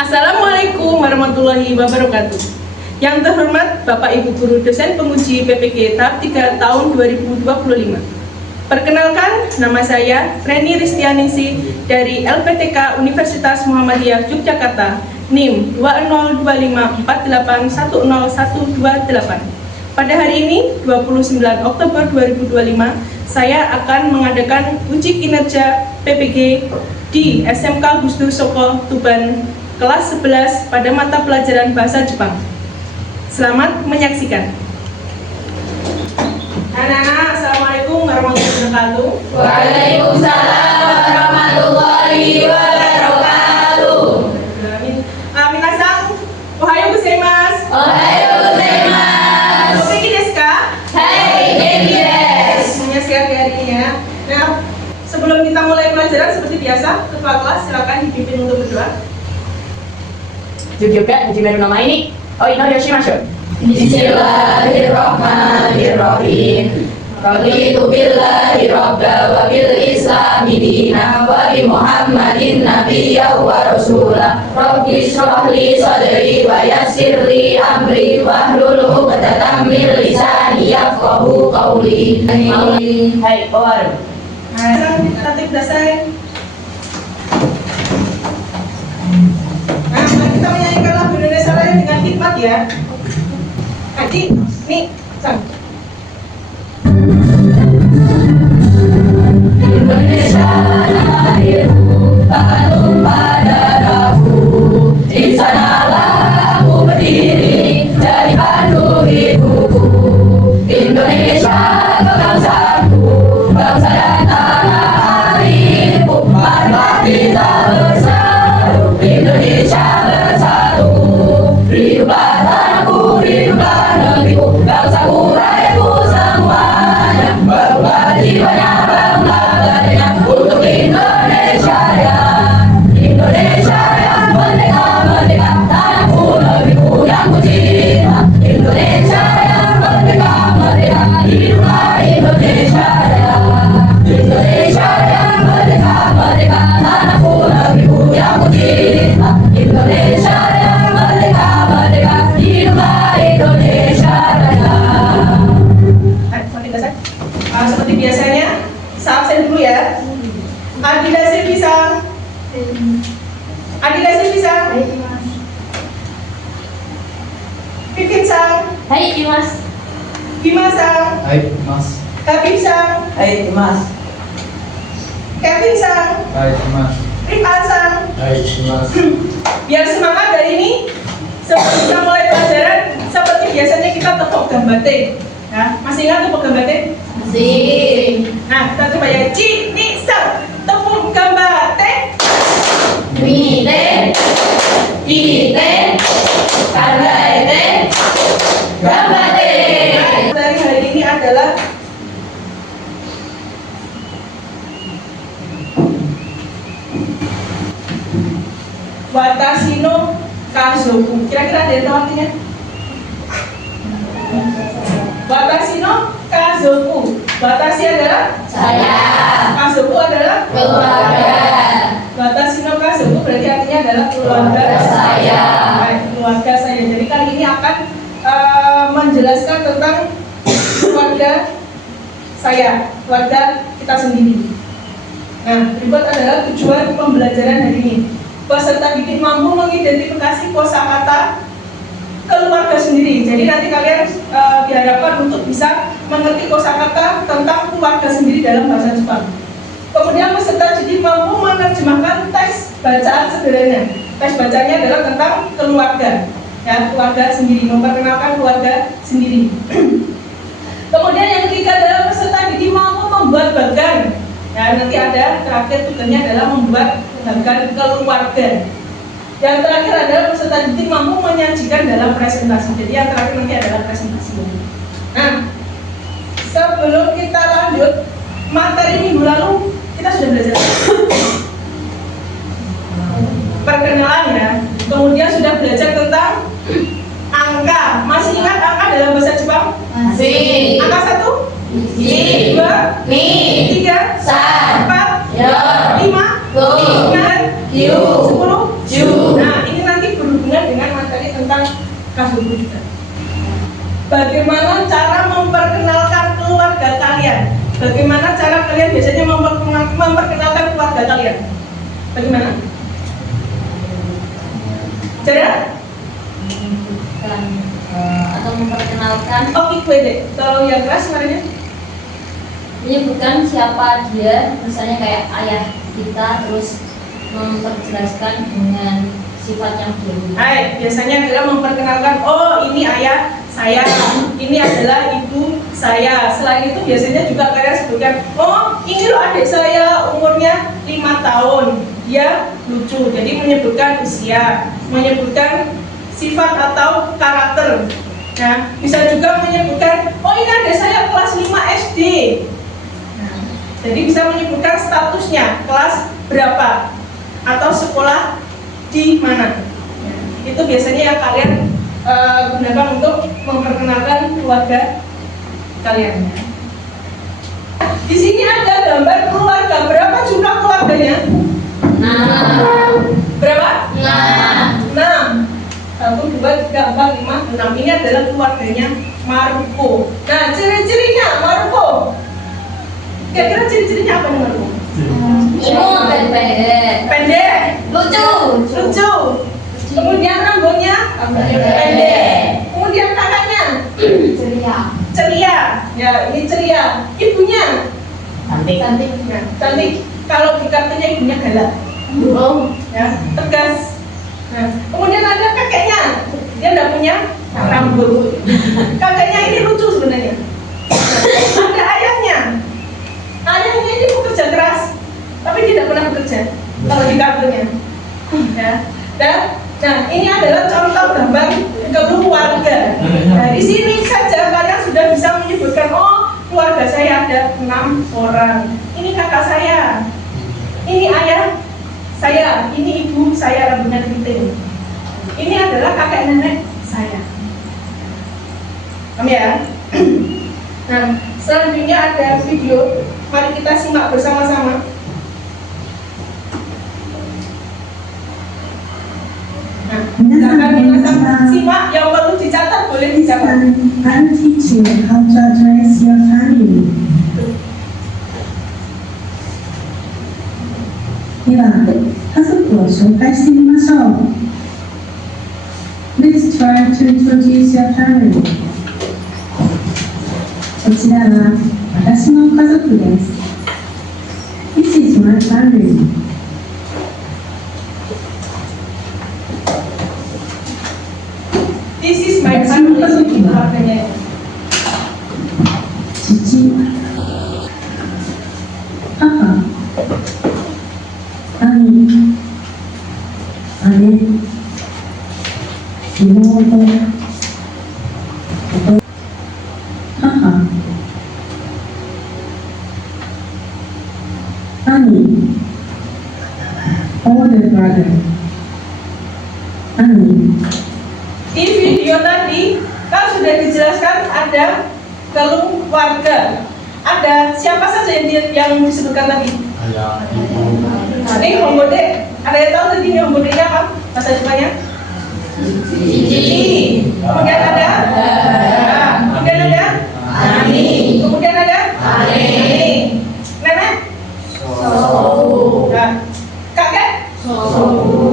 Assalamualaikum warahmatullahi wabarakatuh. Yang terhormat Bapak Ibu Guru Dosen Penguji PPG tahap 3 tahun 2025. Perkenalkan, nama saya Freni Ristianingsi dari LPTK Universitas Muhammadiyah Yogyakarta, NIM 202548101128. Pada hari ini, 29 Oktober 2025, saya akan mengadakan uji kinerja PPG di SMK Gus Dur Soko, Tuban, kelas 11 pada mata pelajaran Bahasa Jepang. Selamat menyaksikan. Anak-anak, Assalamualaikum warahmatullahi wabarakatuh. Waalaikumsalam warahmatullahi wabarakatuh. Minasan, ohayo gozaimasu. Ohayo gozaimasu. Oke, desu ka? Hai, genki desu. Semuanya sehat hari ini ya. Nah, sebelum kita mulai pelajaran seperti biasa, ketua kelas silakan dipimpin untuk berdoa. Juga Jimeru nama ini. Oh, ini yoshimashou. Bismillahirrahmanirrahim. Raditu billahi rabba wa bil islami dina wa bi Muhammadin nabiyya wa rasula. Rabbi shrah li sadri wa yassir li amri wahlul 'uqdatam min lisani yafqahu qawli. Hai, owaru. Tatip dasar. Nah, mari kita menyanyikan lagu Indonesia Raya dengan hikmat ya. Adik, nih, sang. Indonesia lahirku, tak lupa darahku. Di sanalah aku berdiri, jadi pandu hidupku. Indonesia kebangsaanku, bangsa dan tanah airku. Marilah kita bersatu, Indonesia bersatu. Hiduplah tanahku, hiduplah negeriku, bangsaku, rakyatku semuanya. Berubah jiwanya, bangga badannya untuk Indonesia Raya. Indonesia Raya, merdeka, merdeka, tanahku, negeriku yang ku cinta. Indonesia Raya, merdeka, merdeka, hiduplah Indonesia Raya. Indonesia Raya, merdeka, merdeka, tanahku, negeriku yang ku cinta. Indonesia Raya, merdeka, merdeka, hiduplah Indonesia Raya. Tatip dasar. Seperti biasanya, saya absen dulu ya. Adi Dasir bisa. Adi Dasir bisa. Pipin sang. Hai Dimas. Bima sang. Hai Mas. Kabir sang. Hai, Mas. Kevin sang. Hai Mas. Rifan sang. Hai Mas. Biar semangat hari ini, sebelum kita mulai pelajaran, seperti biasanya kita tepuk gambate. Ya, masih ingat tepuk gambate? Masih. Nah, kita coba ya. Ci, ni, sang. Tepuk gambate. Mite, ite, kandaite, gambate. Dari hari ini adalah Watashi no Kazoku. Kira-kira ada yang tahu artinya? Watashi no Kazoku. Watashi adalah Saya, Kazoku adalah keluarga. Watashi no Kazoku berarti artinya adalah keluarga Saya. Baik, keluarga saya. Jadi kali ini akan menjelaskan tentang keluarga saya, keluarga kita sendiri. Nah, berikut adalah tujuan pembelajaran hari ini. Peserta didik mampu mengidentifikasi kosakata keluarga sendiri. Jadi nanti kalian diharapkan untuk bisa mengerti kosakata tentang keluarga sendiri dalam bahasa Jepang. Kemudian peserta didik mampu menerjemahkan teks bacaan sederhana. Teks bacanya adalah tentang keluarga, ya, keluarga sendiri, memperkenalkan keluarga sendiri. Kemudian yang ketiga adalah peserta didik mampu membuat bagan. Ya, nanti ada terakhir tugasnya adalah membuat bagan keluarga. Yang terakhir adalah peserta didik mampu menyajikan dalam presentasi. Jadi yang terakhir nanti adalah presentasi. Nah, sebelum kita lanjut materi minggu lalu kita sudah belajar perkenalan ya. Kemudian sudah belajar tentang angka. Masih ingat angka dalam bahasa Jepang? Masih. Angka 1, Ji, 2, Mi, 3, San, 4, Yo, 5, Go, 6, Yu, 10, Ju. Nah, ini nanti K20 juga. Bagaimana cara memperkenalkan keluarga kalian? Bagaimana cara kalian biasanya memperkenalkan keluarga kalian? Bagaimana? Cara? Atau memperkenalkan, Oke, gue deh. Kalau yang keras sebenarnya? menyebutkan siapa dia, misalnya kayak ayah kita, terus memperjelaskan dengan sifat yang dulu. Hai, biasanya adalah memperkenalkan, oh ini ayah saya, ini adalah ibu saya. Selain itu biasanya juga kalian sebutkan, oh ini loh adik saya umurnya 5 tahun, dia lucu. Jadi menyebutkan usia, menyebutkan sifat atau karakter. Nah, bisa juga menyebutkan, oh ini adik saya kelas 5 SD. Nah, jadi bisa menyebutkan statusnya, kelas berapa atau sekolah di mana. Nah, itu biasanya yang kalian gunakan untuk memperkenalkan keluarga kalian. Di sini ada gambar keluarga. Berapa jumlah keluarganya? Berapa? 6. 1, 2, 3, 4, 5, 6. Ini adalah keluarganya Maruko. Nah, ciri-cirinya Maruko. Kira-kira ciri-cirinya apa nih Maruko? Imut dan pendek, Pendek, lucu, lucu. Kemudian rambutnya pendek. Kemudian kakaknya ceria, ceria. Ya, ini ceria. Ibunya Cantik. cantik. nah, cantik. Kalau di kartunya ibunya galak. Oh, Ya, tegas. Nah, kemudian ada kakeknya, dia tidak punya rambut. Kakeknya ini lucu sebenarnya. Ada ayahnya, ayahnya ini bekerja keras, tapi tidak pernah bekerja. Kalau di kartunya, ya. Dan, nah ini adalah contoh gambar keluarga. Nah di sini saja kalian sudah bisa menyebutkan, oh keluarga saya ada 6 orang. Ini kakak saya, ini ayah saya, ini ibu saya rambutnya keriting. Ini adalah kakek nenek saya. Paham ya? Nah, selanjutnya ada video. Mari kita simak bersama-sama. Nah, silakan simak, yang perlu dicatat boleh dicatat. I'll teach you how to address your family. では、家族を紹介してみましょう。Please try to introduce your family. こちらは私の家族です。This is my family. This is my family. Keluarganya. 父、母、兄、姉、妹、母、兄、older brother、兄、 Di video tadi kan sudah dijelaskan ada keluarga. Ada siapa saja yang disebutkan tadi? Ayah, ibu, Ini hombode. Ada yang tahu tadi ini hombodenya apa? Bahasa Jepangnya? Cici. Kemudian ada? Nah, kemudian ada? Ani, Kemudian ada? Ane, Nenek? so, Nah, kakek?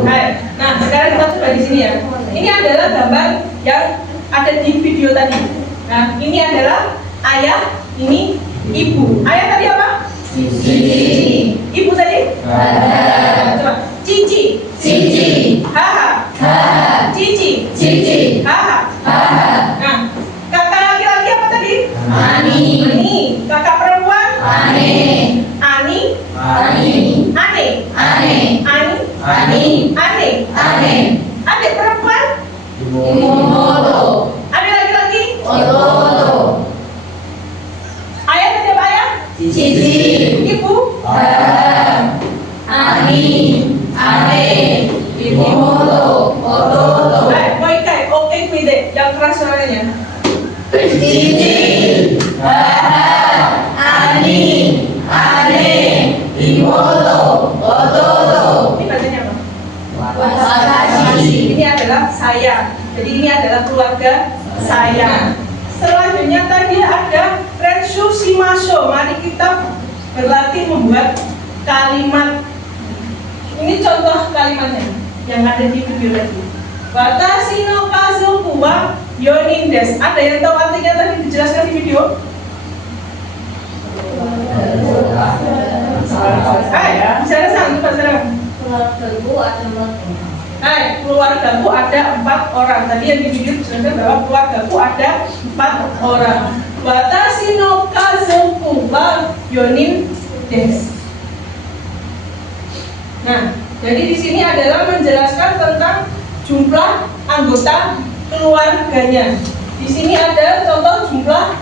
Hai. Nah, sekarang kita coba di sini ya. Ini adalah gambar yang ada di video tadi. Nah, ini adalah ayah, ini ibu. Ayah tadi apa? Cici. Ibu tadi? Coba. Cici. cici, Haha. haha, Cici. cici, Haha. haha, Nah, kakak laki-laki apa tadi? ani, Ani. Kakak perempuan? ane, Ani. ani, Ane. ane, Ani. ani, Ane. ane, Adik perempuan? imoto, Adik laki-laki? ototo, Ayah tadi apa ayah? cici, Ibu? haha, ani, ane, imoto, ototo, Moikai, oke kuide, yang keras suaranya. cici, haha, ani, ane, imoto, ototo, Ini bacanya apa? watashi, Ini adalah saya. Jadi ini adalah keluarga saya. Selanjutnya tadi ada Renshu Shimasho. Mari kita berlatih membuat kalimat. Ini contoh kalimatnya yang ada di video tadi. Watashi no kazoku wa yonin desu. Ada yang tahu artinya tadi dijelaskan di video? Hai, bicara sama Pak Sarang. Keluargaku ada 4 orang. Hai, keluargaku ada 4 orang. Tadi yang di video dijelaskan bahwa keluargaku ada 4 orang. Watashi no kazoku wa yonin desu. Nah, jadi di sini adalah menjelaskan tentang jumlah anggota keluarganya. Di sini ada contoh jumlah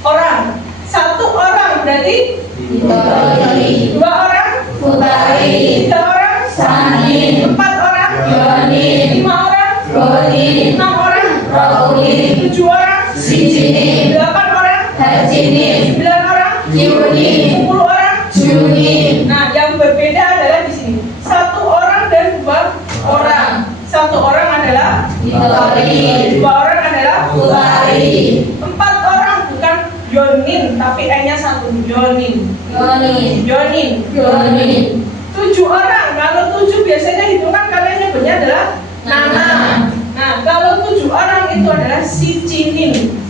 orang. 1 orang berarti Hitori. 2 orang, Futari. 3 orang, Sanin. 4 orang, Yonin. 5 orang, Ronin. 6 orang, Ronin. 7 orang, Sijinin. 8 orang, Hajinin. 9 orang, Yunin. 10 orang. Junin. Nah, yang berbeda adalah di sini 1 orang dan 2 orang. 1 orang adalah Hitori. 2 orang adalah Futari. 4 orang bukan yonin tapi n-nya 1 yonin. Yonin. Yonin. Yonin. 7 orang. Kalau 7 biasanya hitungan kalian nyebutnya adalah nana. Nah, kalau 7 orang itu adalah sijinin.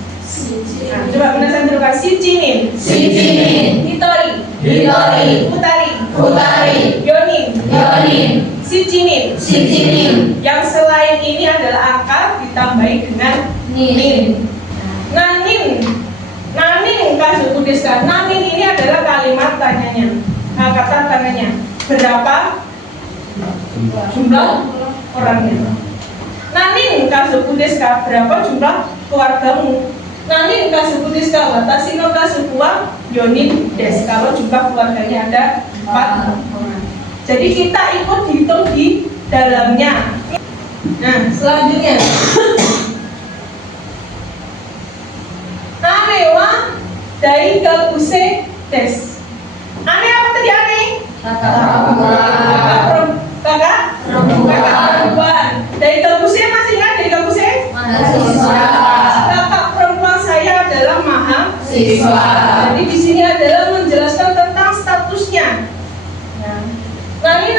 Nah, coba penasaran dulu kan sijinin. Sijinin. Hitori. Hitori. Futari. Futari. Yonin. Yonin. Sijinin. Sijinin. Yang selain ini adalah akar ditambahi dengan nin. Nanin. Nanin kasuku desu. Nanin ini adalah kalimat tanyanya. Kata tanyanya. Berapa jumlah orangnya? Nanin kasuku desu. Berapa jumlah keluargamu? Nanin kasuku desu. Watashi no kasuku wa yonin desu. Kalau jumlah keluarganya ada 4 orang. Jadi kita ikut hitung di dalamnya. Nah, selanjutnya. Ane wa daigakuse desu. Ane apa tadi ane? Kakak perempuan. Kakak perempuan. Daigakuse masih ingat daigakuse? Mahasiswa. Kakak perempuan saya adalah mahasiswa. Siswa. Jadi di sini adalah menjelaskan tentang statusnya. Nani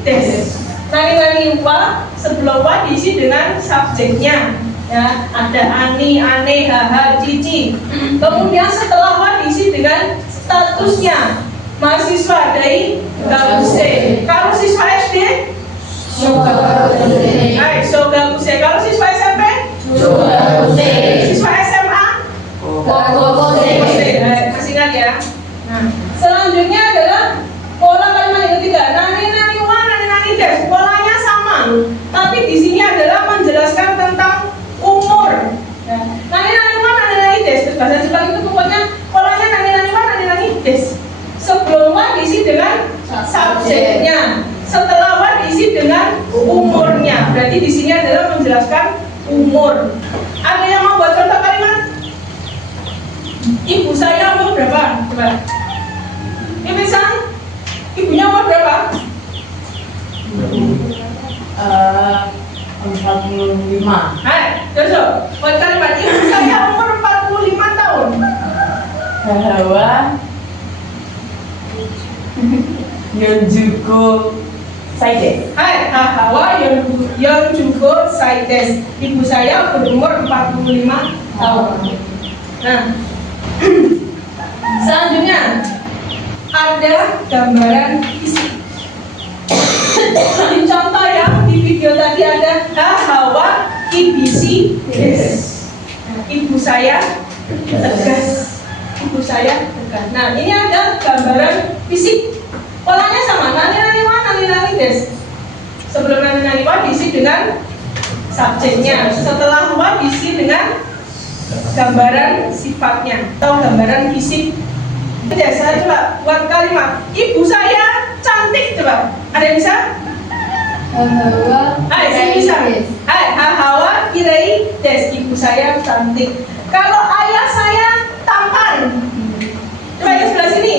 desu. Nani wa sebelum wa diisi dengan subjeknya. Ya, ada ani, ane, haha, cici. Kemudian setelah wa diisi dengan statusnya. Mahasiswa dari gabuse. Kalau siswa SD, Shogabuse. Kalau siswa SMP, siswa SMA, masih ingat ya? Nah, selanjutnya adalah pola kalimat yang ketiga. Nani wa nani desu. Polanya sama, tapi di sini adalah menjelaskan tentang umur. Ya. Nani wa nani desu. Bahasa Jepang itu pokoknya polanya nani wa nani desu. Sebelum wa diisi dengan subjeknya, setelah wa diisi dengan umurnya. Berarti di sini adalah menjelaskan umur. Ada yang mau buat contoh kalimat? Ibu saya umur berapa? Coba. Ibu sang, ibunya umur berapa? 45. Hai, Jojo, buat kalimat ibu saya umur 45 tahun. Bahwa Yonjuku Saide. Hai, hahawa yang juga saides. Ibu saya berumur 45 tahun. Nah, selanjutnya ada gambaran fisik. Di contoh yang di video tadi ada hahawa ibisi des. Nah, ibu saya tegas. Ibu saya tegas. Nah, ini ada gambaran fisik. Polanya sama. Nani des. Sebelum nani diisi dengan subjeknya. Setelah wa diisi dengan gambaran sifatnya atau gambaran fisik. Jadi saya coba buat kalimat. Ibu saya cantik, coba. Ada yang bisa? Hai, saya bisa. Hai, hahawa kirai des. Ibu saya cantik. Kalau ayah saya tampan. Coba yang sebelah sini.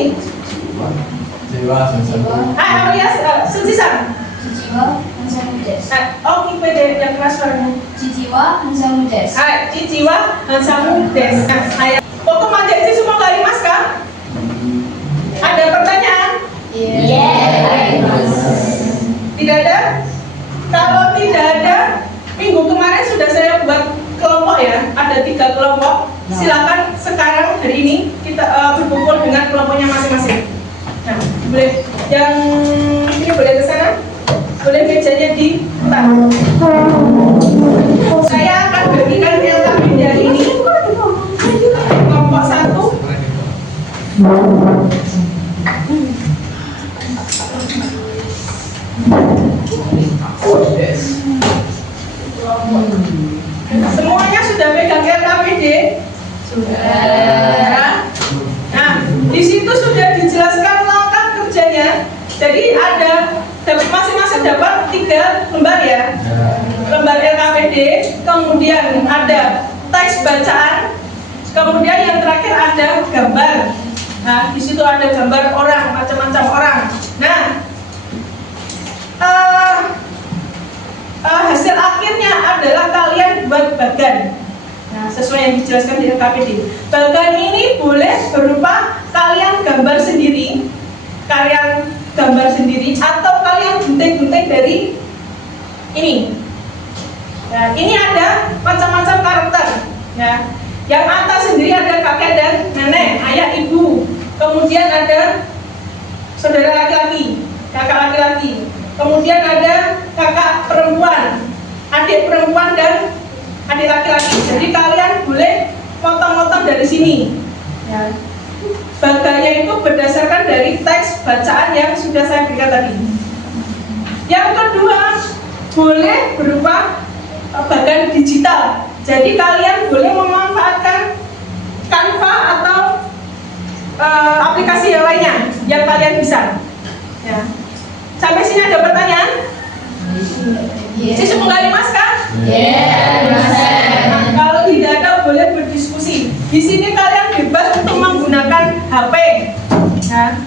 Hai, apa ya? Sujisan. Oh, IPD yang keras suaranya. Cijiwa Hansamu Des. Cijiwa Hansamu Des. Kok Majensi semua nggak rimas kah? Ada pertanyaan? Yes. Tidak ada? Kalau tidak ada, minggu kemarin sudah saya buat kelompok ya. Ada 3 kelompok. Silakan sekarang hari ini kita berkumpul dengan kelompoknya masing-masing. Nah, boleh yang ini boleh ke sana? Boleh mejanya di taruh. Saya akan bagikan LKPD hari ini. Kelompok 1. Semuanya sudah pegang LKPD? Sudah. Nah, di situ sudah dijelaskan langkah kerjanya. Jadi ada masing-masing dapat 3 lembar ya. Lembar LKPD, kemudian ada teks bacaan, kemudian yang terakhir ada gambar. Nah, di situ ada gambar orang, macam-macam orang. Nah, hasil akhirnya adalah kalian buat bagan. Nah, sesuai yang dijelaskan di LKPD. Bagan ini boleh berupa kalian gambar sendiri, atau kalian gunting-gunting dari ini. Nah, ini ada macam-macam karakter. Ya. Yang atas sendiri ada kakek dan nenek, ayah, ibu. Kemudian ada saudara laki-laki, kakak laki-laki. Kemudian ada kakak perempuan, adik perempuan dan adik laki-laki. Jadi kalian boleh potong-potong dari sini. Ya. Baganya itu berdasarkan dari teks bacaan yang sudah saya berikan tadi. Yang kedua, boleh berupa bagan digital. Jadi kalian boleh memanfaatkan Canva atau aplikasi yang lainnya yang kalian bisa. Ya. Sampai sini ada pertanyaan? Siswa menggali mas kah? Nah, kalau tidak ada boleh berdiskusi. Di sini kalian bebas untuk menggunakan HP. Ya.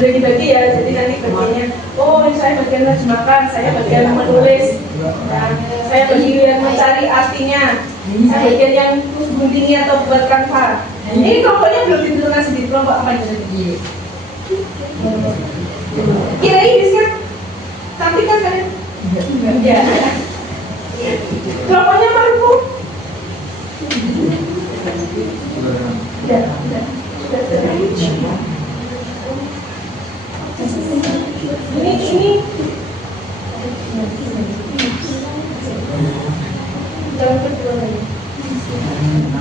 Dibagi ya, jadi nanti bagiannya, oh saya bagian terjemahkan, saya bagian menulis, dan saya bagian mencari artinya, saya bagian yang guntingnya atau buat Canva. Ini kelompoknya belum ditentukan sendiri, kelompok apa ini? Kirain di sini, cantik kan kalian? Ya. Kelompoknya mampu? Tidak. Ini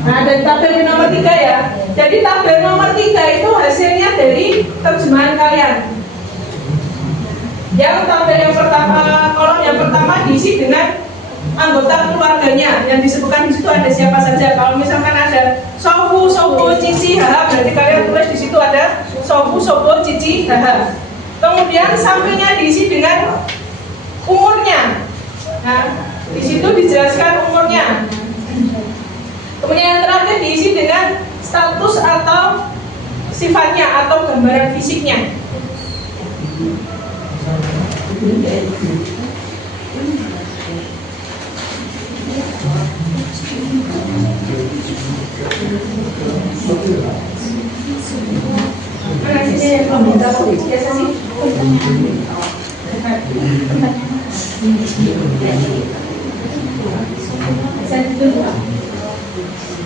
nah, dan tabel nomor 3 ya. Jadi tabel nomor 3 itu hasilnya dari terjemahan kalian. Yang tabel yang pertama, kolom yang pertama diisi dengan anggota keluarganya yang disebutkan di situ ada siapa saja. Kalau misalkan ada Sofu, Cici, Haha, berarti kalian tulis di situ ada Sofu, Cici, Haha. Kemudian sampingnya diisi dengan umurnya. Nah, di situ dijelaskan umurnya. Kemudian yang terakhir diisi dengan status atau sifatnya atau gambaran fisiknya. Mana sini yang kamu dapat biasa sih? Saya dulu.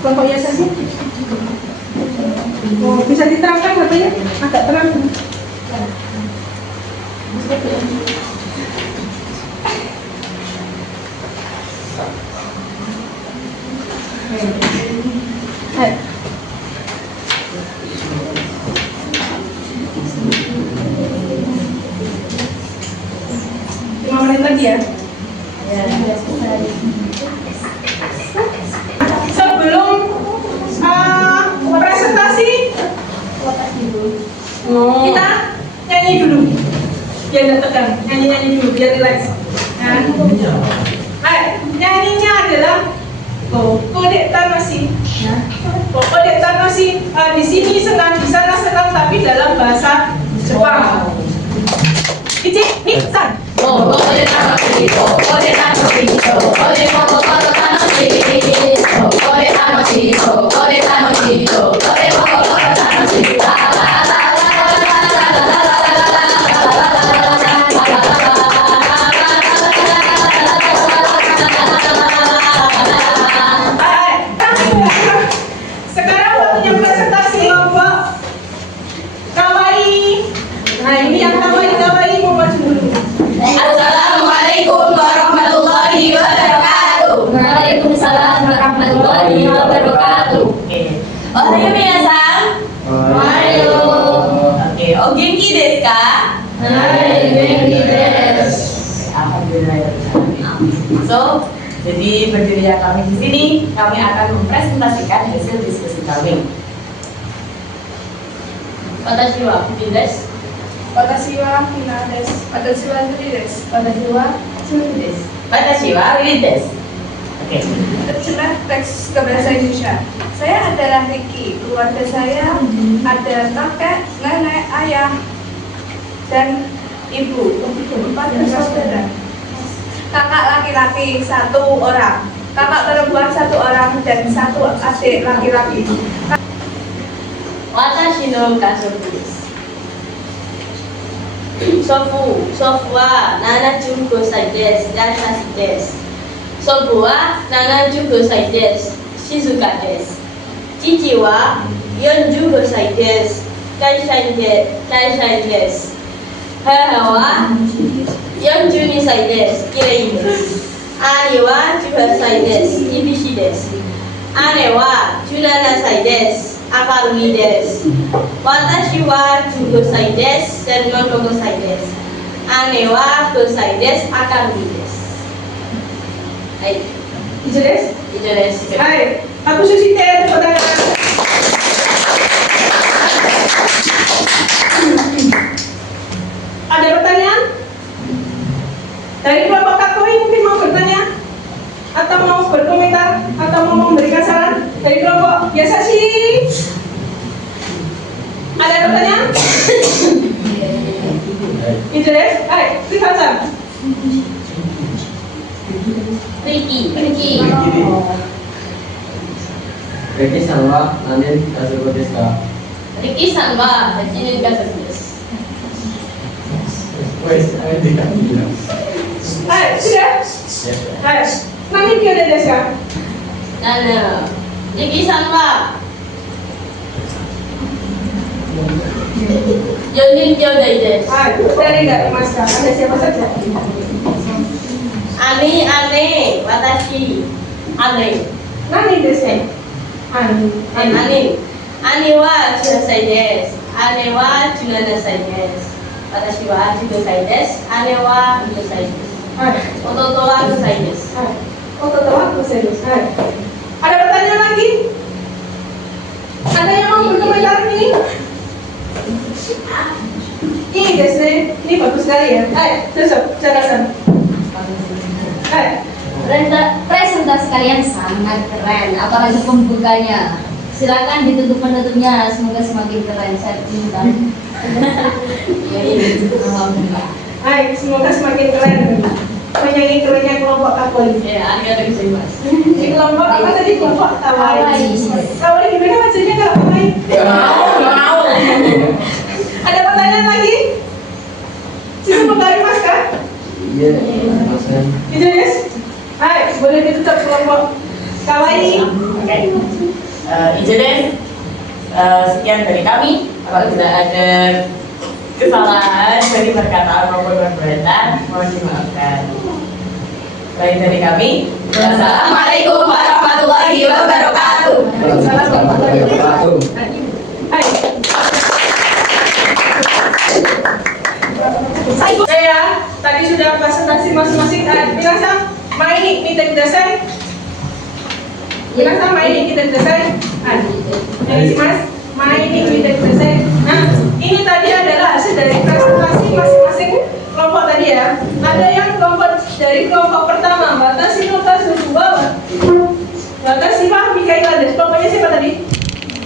Kelompoknya saja. Oh, bisa diterangkan katanya? Agak terang. Hai. 5 menit lagi ya. Sebelum presentasi kita nyanyi dulu biar gak tegang, nyanyi dulu biar relax. Nah, nyanyinya adalah Kodek Tanoshi. Kodek Tanoshi di sini senang, di sana senang, tapi dalam bahasa Jepang. しいここで楽しいここで心楽しいここで楽しいここで楽しいここで心楽しいラララララSekarang waktunya presentasi kelompok kawaii. Nah ini yang kawaii mau maju dulu. Assalamualaikum warahmatullahi wabarakatuh. Waalaikumsalam warahmatullahi wabarakatuh. Ohayo minasan. Ohayo. Oke, o genki desu ka? Hai, genki desu. Alhamdulillah. So, jadi berdirinya kami di sini, kami akan mempresentasikan hasil diskusi kami. Watashi wa Fuji desu. Watashi wa Hina desu. Watashi wa Yuri desu. Watashi wa Tsuki desu. Watashi wa Willy desu. Oke. Terjemah teks ke bahasa Indonesia. Saya adalah Ricky. Keluarga saya ada kakek, nenek, ayah, dan ibu. 4 bersaudara. Kakak laki-laki 1 orang, kakak perempuan 1 orang, dan 1 adik laki-laki. Watashi no kazoku desu. Sofu wa 75歳です。大差しです。祖父は75歳です。静かです。父は45歳です。会社員です。母は42歳です。きれいです。兄は18歳です。厳しいです。姉は17歳です。明るいです。私は15歳です。dan 45歳です。姉は5歳です。明るいです。はい。以上です。以上です。はい。拍手してください。Ada pertanyaan? Dari kelompok Kakoi mungkin mau bertanya? Atau mau berkomentar? Atau mau memberikan saran? Dari kelompok biasa sih? Ada pertanyaan? Itu deh. Hai, silakan. Ricky. Ricky sama Nanin kazuko desu ka? Ricky sama Hachinin kazoku desu. Wes, ayo dikasih. Hai, sudah? Hai. Nanti dia ada desa. Ricky sama Yonin Kyodai desu. Hai, dari dari Mas Kak. Ada siapa saja? Ane, watashi, ane. Nani desa. Ani. Ane wa 18歳です。姉は17歳です。私は15歳です。姉は2歳です。Hai. 弟は5歳です。 Hai. Oh, tetap serius. Hai. Ada pertanyaan lagi? Ada yang mau berkomentar ini? Ini guys, ini bagus sekali ya. Hai, Joseph, silakan. Hai. Presentasi kalian sangat keren, apalagi pembukanya. Silakan ditutup penutupnya, semoga semakin keren. Saya cinta. Alhamdulillah. Hai, semoga semakin keren. Menyanyi kerennya kelompok Kakoi. Ya, arigatou gozaimasu. Di kelompok apa tadi? Kelompok Kawaii. Kawaii. Kawaii gimana bacanya kalau Kawaii? Mau. Ada pertanyaan lagi? Sisa dari Mas Kak? Iya, Mas. Itu guys. Hai, boleh ditutup kelompok Kawaii. Oke. Izin deh. Sekian dari kami. Kalau tidak ada kesalahan dari perkataan maupun perbuatan, mohon dimaafkan. Baik dari kami. Wassalamualaikum warahmatullahi wabarakatuh. Hai. Saya tadi sudah presentasi masing-masing. Minasan, maini kita kudasai. Minasan, maini kita kudasai. Ini Mas, maini kita kudasai. Nah, ini tadi adalah hasil dari presentasi masing-masing kelompok tadi ya. Ada yang kelompok dari kelompok pertama, Watashi no kazoku wa Watashi wa Mikaela desu. Kelompoknya siapa tadi?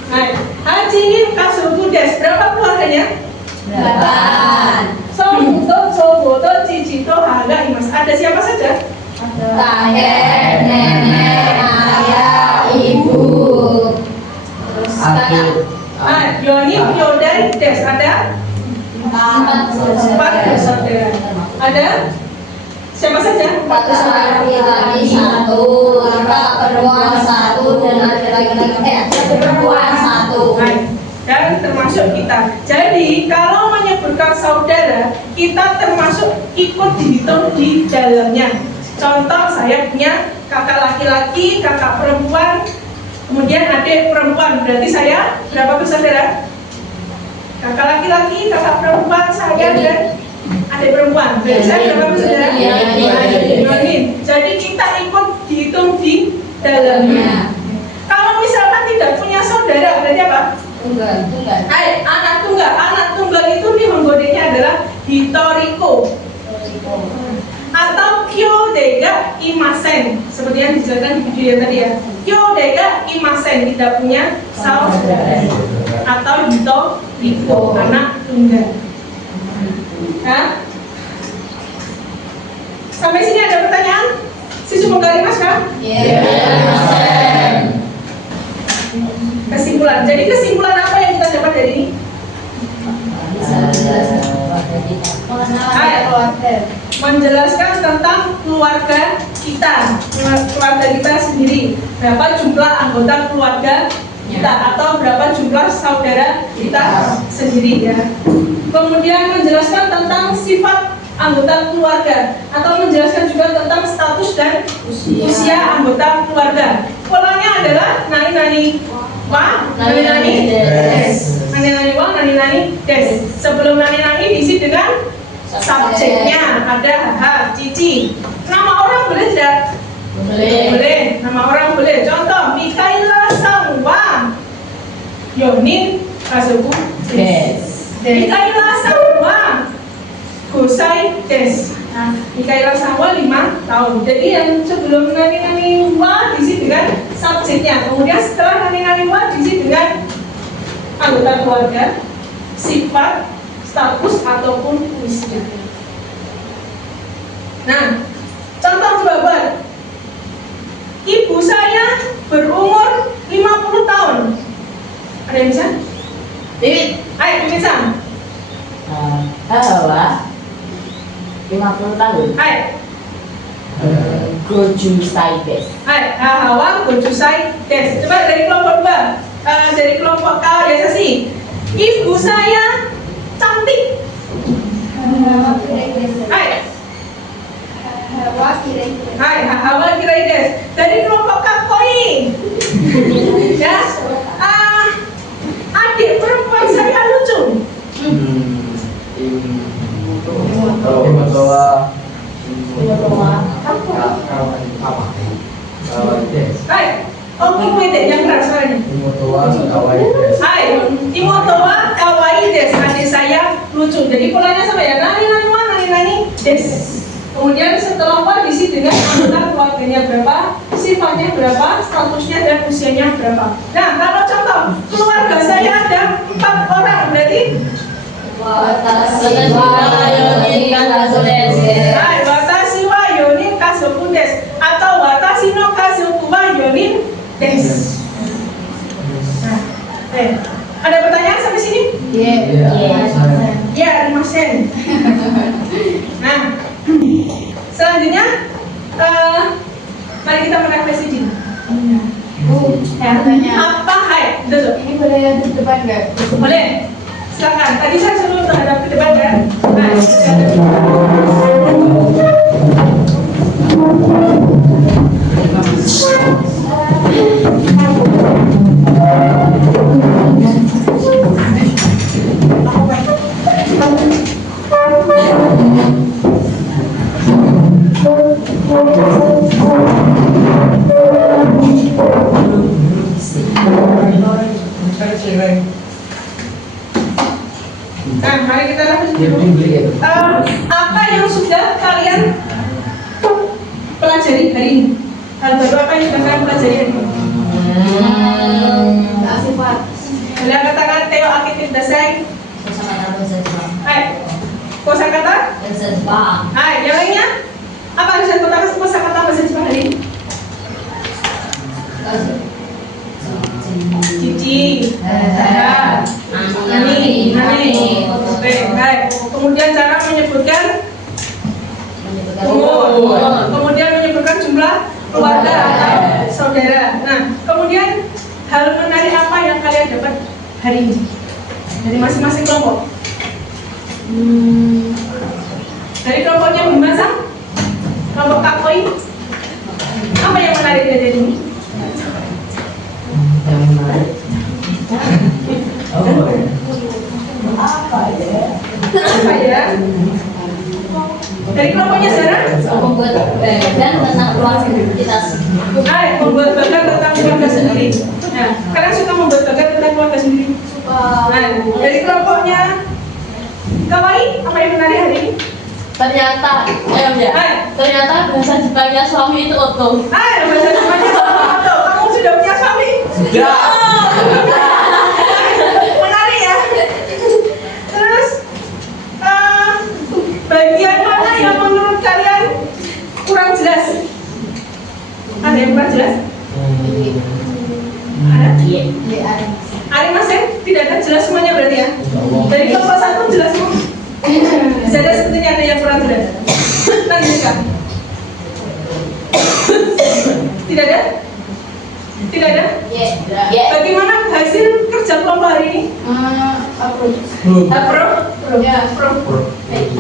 Hai, Hachinin kazoku desu. Berapa keluarganya? 8. Sobu to, chichi to, haga imasu. Ada siapa saja? Kakek, nenek, ayah, ibu. Terus kakak. Yoni, Yodan, Des. Ada? Empat saudara. Ada? Siapa saja? Kakak laki-laki satu, kakak perempuan satu, dan ada laki-laki perempuan satu. Dan termasuk kita. Jadi kalau menyebutkan saudara, kita termasuk ikut dihitung di dalamnya. Contoh, saya punya kakak laki-laki, kakak perempuan, kemudian adik perempuan. Berarti saya berapa bersaudara? Kakak laki-laki, kakak perempuan, saya dan adik perempuan. Berarti saya berapa bersaudara? Jadi kita ikut dihitung di dalamnya. Kalau misalkan tidak punya saudara, berarti apa? Tunggal. Anak tunggal. Anak tunggal itu di menggodenya adalah hitoriko atau kyodega imasen, seperti yang dijelaskan di video yang tadi ya. Kyodega imasen, tidak punya saudara, atau hitoriko, anak tunggal. Nah, sampai sini ada pertanyaan? Siswa menggali mas kan? Kesimpulan. Jadi kesimpulan apa yang kita dapat dari ini? Menjelaskan tentang keluarga kita sendiri. Berapa jumlah anggota keluarga kita atau berapa jumlah saudara kita sendiri ya. Kemudian menjelaskan tentang sifat anggota keluarga atau menjelaskan juga tentang status dan usia anggota keluarga. Polanya adalah nani-nani wa, nani-nani des. Nani-nani wa, nani-nani des. Sebelum nani-nani diisi dengan subjeknya, ada haha, cici. Nama orang boleh tidak? Boleh. Nama orang boleh. Contoh, Mikaela Sangwa Yonin Kasuku des. Mikaela Sangwa Gosai des. Nah, Mikaela Sangwa 5 tahun. Jadi yang sebelum nani-nani wa diisi dengan subjeknya. Kemudian setelah nani-nani wa diisi dengan anggota keluarga, sifat, status ataupun usia. Nah, contoh coba buat. Ibu saya berumur 50 tahun. Ada yang bisa? Bibit. Ayo, bisa. Hawa 50 tahun. Ayo. Goju Saides. Hai, Hawa Gojusai Des. Coba dari kelompok 2, dari kelompok Kawayasasi. Ibu saya cantik. Hai. Hai, Hawa Kiraides. Dari kelompok Kakoi. Ya. Adik perempuan saya lucu. Hai, Oki Kwede yang keras suaranya. Hai, Imotowa Kawaii Des. Adik saya lucu. Jadi polanya sama ya. Nani-nani wa, nani-nani des. Kemudian setelah wa diisi dengan anggota keluarganya berapa, sifatnya berapa, statusnya dan usianya berapa. Nah, kalau contoh keluarga saya ada 4 orang, berarti Hai, watashi wa yonin kasoku des atau watashi no kasoku wa yonin des. Nah, ada pertanyaan sampai sini? Ya, rimasen. Nah, selanjutnya mari kita merefleksi dulu. Apa? Hai, duduk. Ini boleh di depan nggak? Boleh. Silakan. Tadi saya suruh menghadap ke depan kan? Nah, nah, mari kita lanjut dulu. Apa yang sudah kalian pelajari hari ini? Hal baru apa yang sudah kalian pelajari hari ini? Sifat. Boleh katakan Teo Akitif Dasai. Kosakata bahasa Jepang. Hai, kosakata. Bahasa Jepang. Hai, yang lainnya? Apa harus kosakata bahasa Jepang hari ini? Cici, nani. Oke, baik. Kemudian cara menyebutkan umur. Kemudian menyebutkan jumlah keluarga atau saudara. Nah, kemudian hal menarik apa yang kalian dapat hari ini dari masing-masing kelompok? Dari kelompoknya Bima Sang, kelompok Kak Koi, apa yang menarik dari ini? Yang menarik. Apa ya? Dari kelompoknya Zara? Membuat bagan tentang keluarga identitas. Membuat bagan tentang keluarga sendiri. Nah, kalian suka membuat bagan tentang keluarga sendiri? Nah, dari kelompoknya Kawai, apa yang menarik hari ini? Ternyata bahasa Jepangnya suami itu oto. Bahasa Jepangnya apa? Kamu sudah punya suami? Sudah. Menarik ya. Terus bagian mana yang menurut kalian kurang jelas? Ada yang kurang jelas? Ada? Ada Mas ya? Tidak ada jelas semuanya berarti ya? Dari kelompok 1 jelas semua? Bisa ada sepertinya ada yang kurang jelas. Lanjutkan. Tidak ada? Tidak ada? Bagaimana hasil kerja kelompok hari ini? Pro.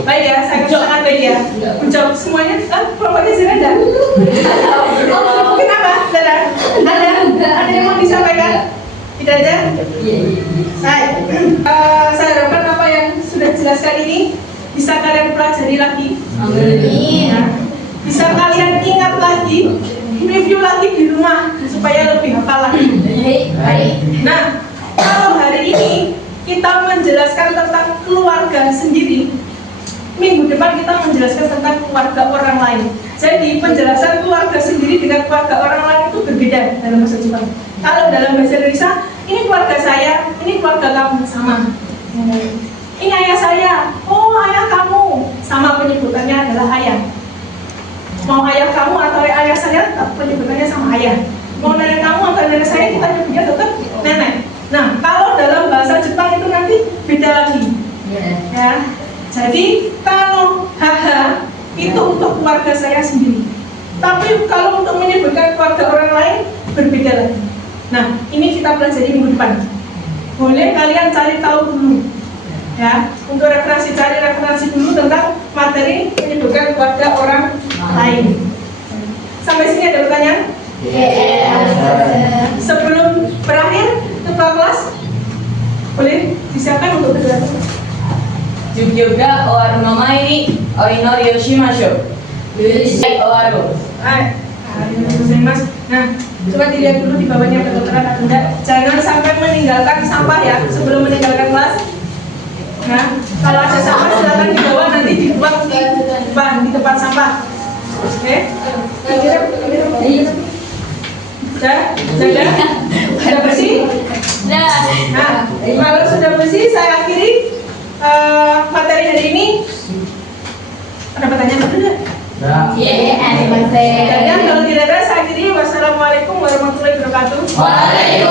Baik ya, sangat baik ya. Menjawab semuanya, kelompoknya sudah ada. Kenapa? Ada yang mau disampaikan? Tidak ada? Saya harapkan apa yang sudah dijelaskan ini bisa kalian pelajari lagi. Ya. Bisa kalian ingat lagi, review lagi di rumah supaya lebih hafal lagi. Nah, kalau hari ini kita menjelaskan tentang keluarga sendiri, minggu depan kita menjelaskan tentang keluarga orang lain. Jadi penjelasan keluarga sendiri dengan keluarga orang lain itu berbeda dalam bahasa Jepang. Kalau dalam bahasa Indonesia, ini keluarga saya, ini keluarga kamu, sama. Ini ayah saya, oh ayah kamu, sama penyebutannya adalah ayah. Mau ayah kamu atau ayah saya, tetap penyebutannya sama ayah. Mau nenek kamu atau nenek saya, kita nyebutnya tetap nenek. Nah, kalau dalam bahasa Jepang itu nanti beda lagi. Ya. Jadi kalau haha itu untuk keluarga saya sendiri. Tapi kalau untuk menyebutkan keluarga orang lain berbeda lagi. Nah, ini kita pelajari minggu depan. Boleh kalian cari tahu dulu. Ya, untuk cari referensi dulu tentang materi menyebutkan keluarga orang lain. Sampai sini ada pertanyaan? Sebelum berakhir ketua kelas, boleh disiapkan untuk kedua kelas. Juga owaru no mae ni orinori o shimashou. Owaru. Mas. Nah, coba dilihat dulu di bawahnya kedokteran atau enggak. Jangan sampai meninggalkan sampah ya sebelum meninggalkan kelas. Nah, kalau ada sampah silakan dibawa nanti dibuang di depan di tempat sampah. Oke? Sudah bersih? Nah, kalau sudah bersih saya akhiri materi hari ini. Ada pertanyaan apa enggak? Ada. Kalau tidak ada saya akhiri. Wassalamualaikum warahmatullahi wabarakatuh. Waalaikumsalam.